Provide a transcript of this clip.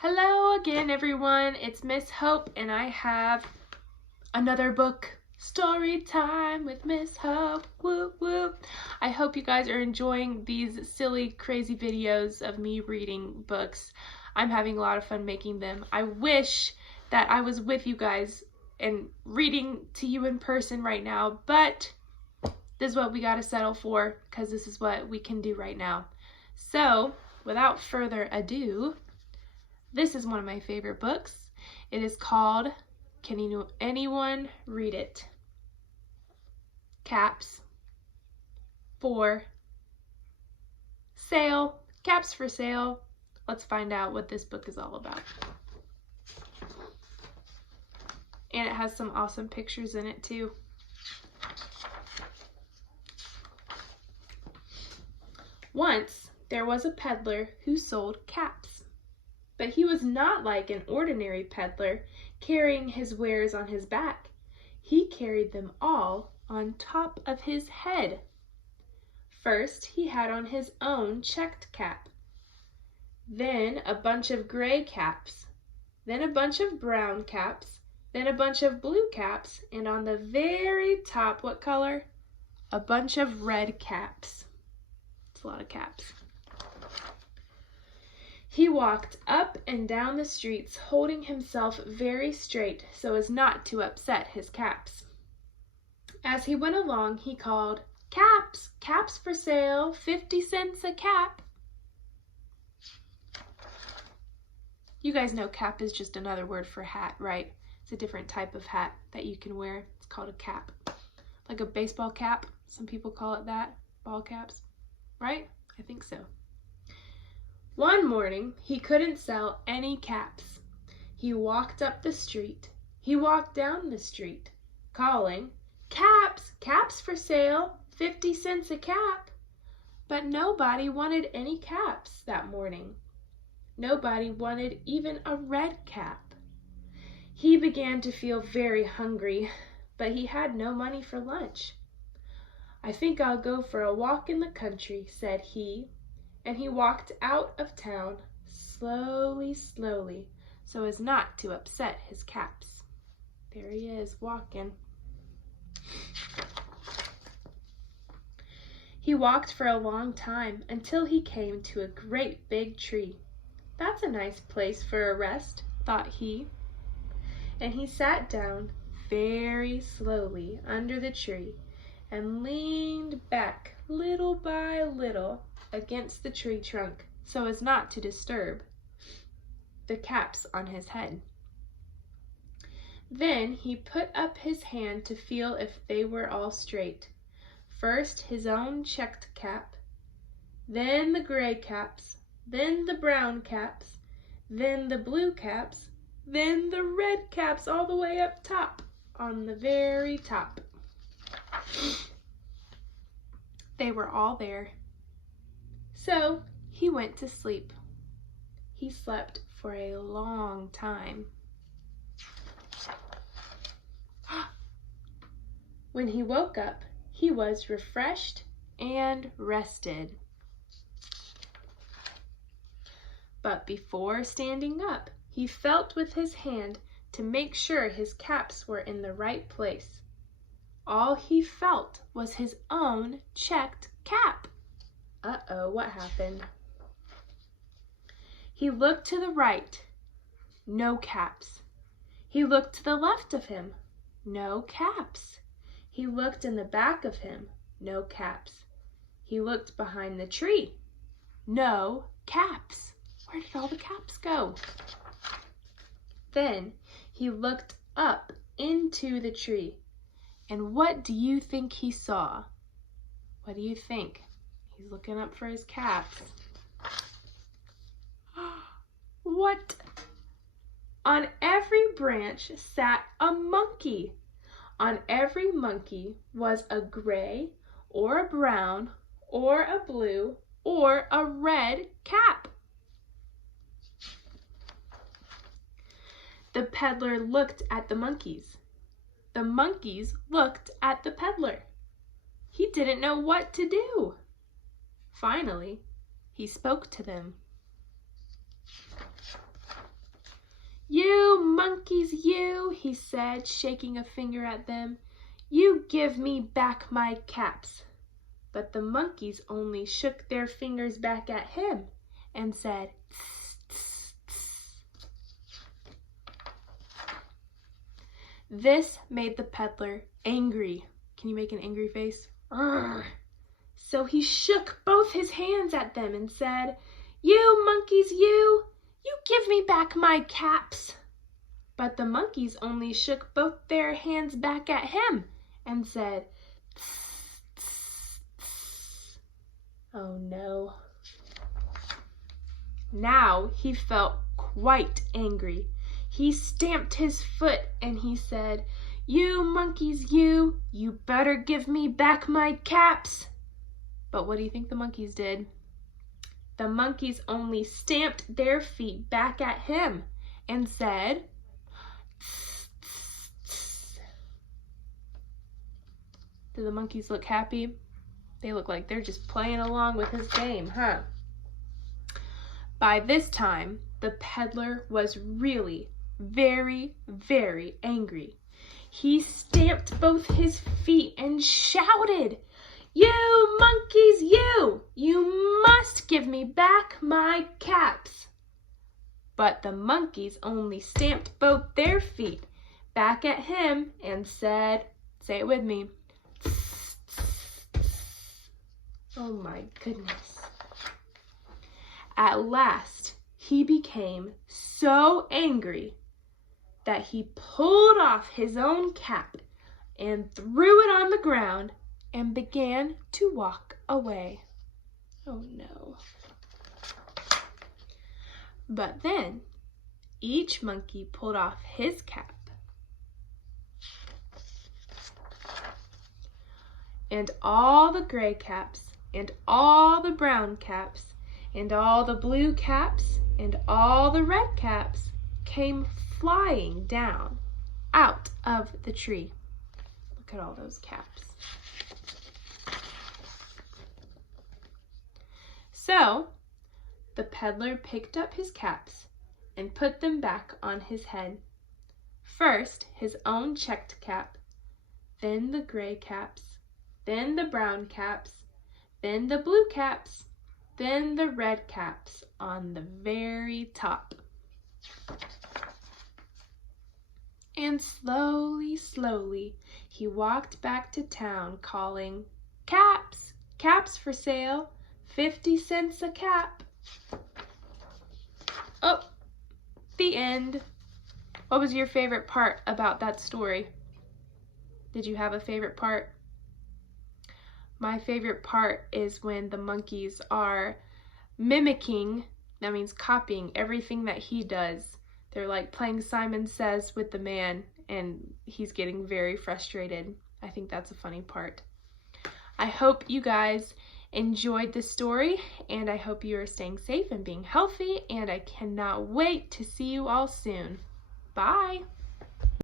Hello again, everyone. It's Miss Hope, and I have another book. Story time with Miss Hope. Whoop, whoop. I hope you guys are enjoying these silly, crazy videos of me reading books. I'm having a lot of fun making them. I wish that I was with you guys and reading to you in person right now, but this is what we got to settle for because this is what we can do right now. So, without further ado, this is one of my favorite books. It is called Can Anyone Read It? Caps for Sale. Caps for Sale. Let's find out what this book is all about. And it has some awesome pictures in it too. Once there was a peddler who sold caps. But he was not like an ordinary peddler, carrying his wares on his back. He carried them all on top of his head. First, he had on his own checked cap, then a bunch of gray caps, then a bunch of brown caps, then a bunch of blue caps, and on the very top, what color? A bunch of red caps. It's a lot of caps. He walked up and down the streets, holding himself very straight so as not to upset his caps. As he went along, he called, "Caps, caps for sale, 50 cents a cap." You guys know cap is just another word for hat, right? It's a different type of hat that you can wear. It's called a cap. Like a baseball cap, some people call it that, ball caps, right? I think so. One morning, he couldn't sell any caps. He walked up the street. He walked down the street, calling, "Caps, caps for sale, 50 cents a cap." But nobody wanted any caps that morning. Nobody wanted even a red cap. He began to feel very hungry, but he had no money for lunch. "I think I'll go for a walk in the country," said he. And he walked out of town slowly, slowly, so as not to upset his caps. There he is, walking. He walked for a long time until he came to a great big tree. "That's a nice place for a rest," thought he. And he sat down very slowly under the tree and leaned back little by little against the tree trunk so as not to disturb the caps on his head. Then he put up his hand to feel if they were all straight. First his own checked cap, then the gray caps, then the brown caps, then the blue caps, then the red caps all the way up top, on the very top. They were all there. So he went to sleep. He slept for a long time. When he woke up, he was refreshed and rested. But before standing up, he felt with his hand to make sure his caps were in the right place. All he felt was his own checked cap. Uh-oh, what happened? He looked to the right, no caps. He looked to the left of him, no caps. He looked in the back of him, no caps. He looked behind the tree, no caps. Where did all the caps go? Then he looked up into the tree, and what do you think he saw? What do you think? He's looking up for his caps. What? On every branch sat a monkey. On every monkey was a gray or a brown or a blue or a red cap. The peddler looked at the monkeys. The monkeys looked at the peddler. He didn't know what to do. Finally, he spoke to them. monkeys, you, he said, shaking a finger at them, you give me back my caps. But the monkeys only shook their fingers back at him and said, tss, tss, tss. This made the peddler angry. Can you make an angry face? Urgh. So he shook both his hands at them and said, you monkeys, you give me back my caps. But the monkeys only shook both their hands back at him and said, tss, tss, tss. Oh no. Now he felt quite angry. He stamped his foot and he said, you monkeys, you better give me back my caps. But what do you think the monkeys did? The monkeys only stamped their feet back at him and said, tss, tss, tss. Do the monkeys look happy? They look like they're just playing along with his game, huh? By this time, the peddler was really very, very angry. He stamped both his feet and shouted, you monkeys, you must give me back my caps. But the monkeys only stamped both their feet back at him and said, say it with me, tss, tss, tss. Oh my goodness. At last, he became so angry that he pulled off his own cap and threw it on the ground and began to walk away. Oh no. But then each monkey pulled off his cap. And all the gray caps, and all the brown caps, and all the blue caps, and all the red caps came flying down out of the tree. Look at all those caps. So the peddler picked up his caps and put them back on his head. First his own checked cap, then the gray caps, then the brown caps, then the blue caps, then the red caps on the very top. And slowly, slowly, he walked back to town calling, caps, caps for sale, 50 cents a cap. Oh, the end. What was your favorite part about that story? Did you have a favorite part? My favorite part is when the monkeys are mimicking, that means copying everything that he does. They're like playing Simon Says with the man, and he's getting very frustrated. I think that's a funny part. I hope you guys enjoyed the story, and I hope you are staying safe and being healthy, and I cannot wait to see you all soon. Bye!